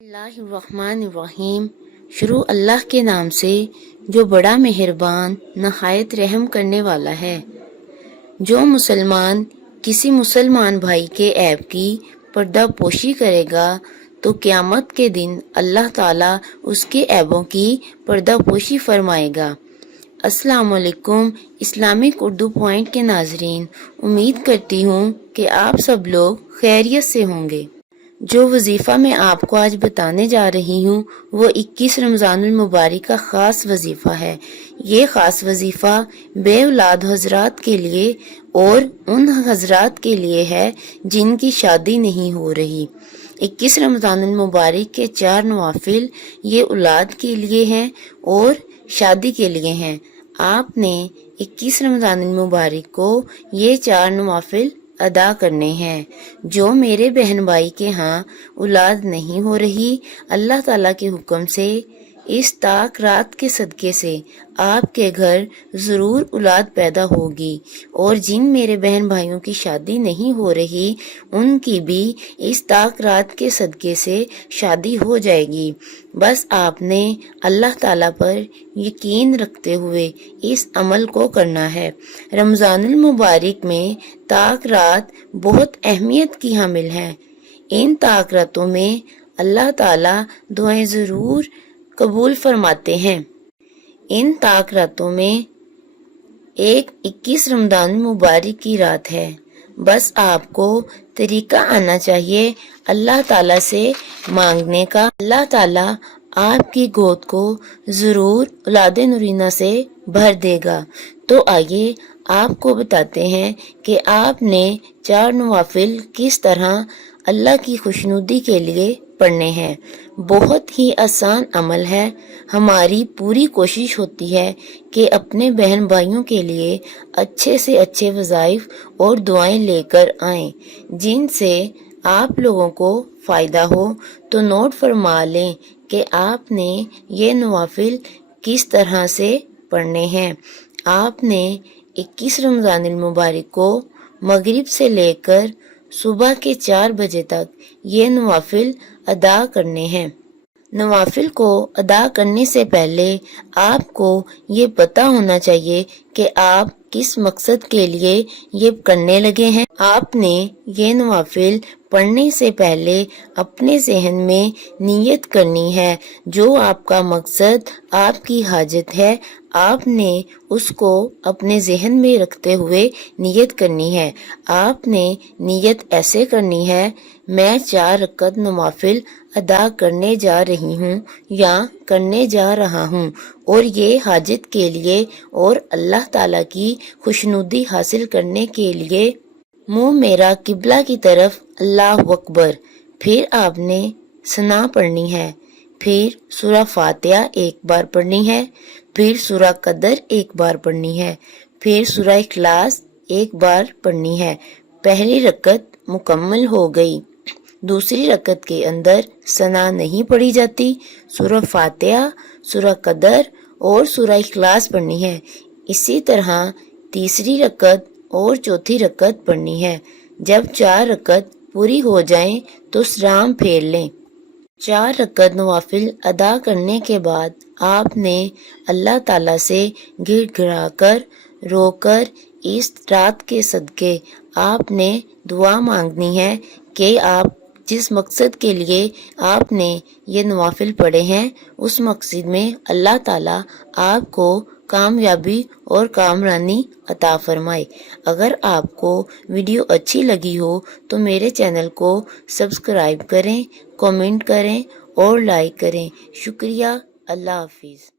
اللہ الرحمن الرحیم۔ شروع اللہ کے نام سے جو بڑا مہربان نہایت رحم کرنے والا ہے۔ جو مسلمان کسی مسلمان بھائی کے عیب کی پردہ پوشی کرے گا تو قیامت کے دن اللہ تعالیٰ اس کے عیبوں کی پردہ پوشی فرمائے گا۔ السلام علیکم اسلامک اردو پوائنٹ کے ناظرین، امید کرتی ہوں کہ آپ سب لوگ خیریت سے ہوں گے۔ جو وظیفہ میں آپ کو آج بتانے جا رہی ہوں وہ 21 رمضان المبارک کا خاص وظیفہ ہے۔ یہ خاص وظیفہ بے اولاد حضرات کے لیے اور ان حضرات کے لیے ہے جن کی شادی نہیں ہو رہی۔ 21 رمضان المبارک کے 4 نوافل یہ اولاد کے لیے ہیں اور شادی کے لیے ہیں۔ آپ نے 21 رمضان المبارک کو یہ 4 نوافل ادا کرنے ہیں۔ جو میرے بہن بھائی کے ہاں اولاد نہیں ہو رہی، اللہ تعالیٰ کے حکم سے اس طاق رات کے صدقے سے آپ کے گھر ضرور اولاد پیدا ہوگی، اور جن میرے بہن بھائیوں کی شادی نہیں ہو رہی ان کی بھی اس طاق رات کے صدقے سے شادی ہو جائے گی۔ بس آپ نے اللہ تعالیٰ پر یقین رکھتے ہوئے اس عمل کو کرنا ہے۔ رمضان المبارک میں طاق رات بہت اہمیت کی حامل ہیں۔ ان طاق راتوں میں اللہ تعالیٰ دعائیں ضرور قبول فرماتے ہیں۔ ان طاق راتوں میں ایک 21 رمضان المبارک کی رات ہے۔ بس آپ کو طریقہ آنا چاہیے اللہ تعالیٰ سے مانگنے کا۔ اللہ تعالیٰ آپ کی گود کو ضرور اولاد نورینہ سے بھر دے گا۔ تو آئیے آپ کو بتاتے ہیں کہ آپ نے 4 نوافل کس طرح اللہ کی خوشنودی کے لیے پڑھنے ہیں۔ بہت ہی آسان عمل ہے۔ ہماری پوری کوشش ہوتی ہے کہ اپنے بہن بھائیوں کے لیے اچھے سے اچھے وظائف اور دعائیں لے کر آئیں جن سے آپ لوگوں کو فائدہ ہو۔ تو نوٹ فرما لیں کہ آپ نے یہ نوافل کس طرح سے پڑھنے ہیں۔ آپ نے 21 رمضان المبارک کو مغرب سے لے کر صبح کے 4 بجے تک یہ نوافل ادا کرنے ہیں۔ نوافل کو ادا کرنے سے پہلے آپ کو یہ پتہ ہونا چاہیے کہ آپ کس مقصد کے لیے یہ کرنے لگے ہیں۔ آپ نے یہ نوافل پڑھنے سے پہلے اپنے ذہن میں نیت کرنی ہے۔ جو آپ کا مقصد، آپ کی حاجت ہے، آپ نے اس کو اپنے ذہن میں رکھتے ہوئے نیت کرنی ہے۔ آپ نے نیت ایسے کرنی ہے، میں 4 رکعت نوافل ادا کرنے جا رہی ہوں یا کرنے جا رہا ہوں، اور یہ حاجت کے لیے اور اللہ تعالیٰ کی خوشنودی حاصل کرنے کے لیے۔ منہ میرا قبلہ کی طرف، اللہ اکبر۔ پھر آپ نے ثنا پڑھنی ہے، پھر سورہ فاتحہ ایک بار پڑھنی ہے، پھر سورہ قدر ایک بار پڑھنی ہے، پھر سورہ اخلاص ایک بار پڑھنی ہے۔ پہلی رکعت مکمل ہو گئی۔ دوسری رکعت کے اندر ثنا نہیں پڑھی جاتی۔ سورہ فاتحہ، سورہ قدر اور سورہ اخلاص پڑھنی ہے۔ اسی طرح تیسری رکعت اور چوتھی رکعت پڑھنی ہے۔ جب 4 رکعت پوری ہو جائیں تو سلام پھیر لیں۔ 4 رکعت نوافل ادا کرنے کے بعد آپ نے اللہ تعالیٰ سے گڑ گڑا کر، رو کر، اس رات کے صدقے آپ نے دعا مانگنی ہے کہ آپ جس مقصد کے لیے آپ نے یہ نوافل پڑھے ہیں اس مقصد میں اللہ تعالیٰ آپ کو کامیابی اور کامرانی عطا فرمائے۔ اگر آپ کو ویڈیو اچھی لگی ہو تو میرے چینل کو سبسکرائب کریں، کامنٹ کریں اور لائک کریں۔ شکریہ۔ اللہ حافظ۔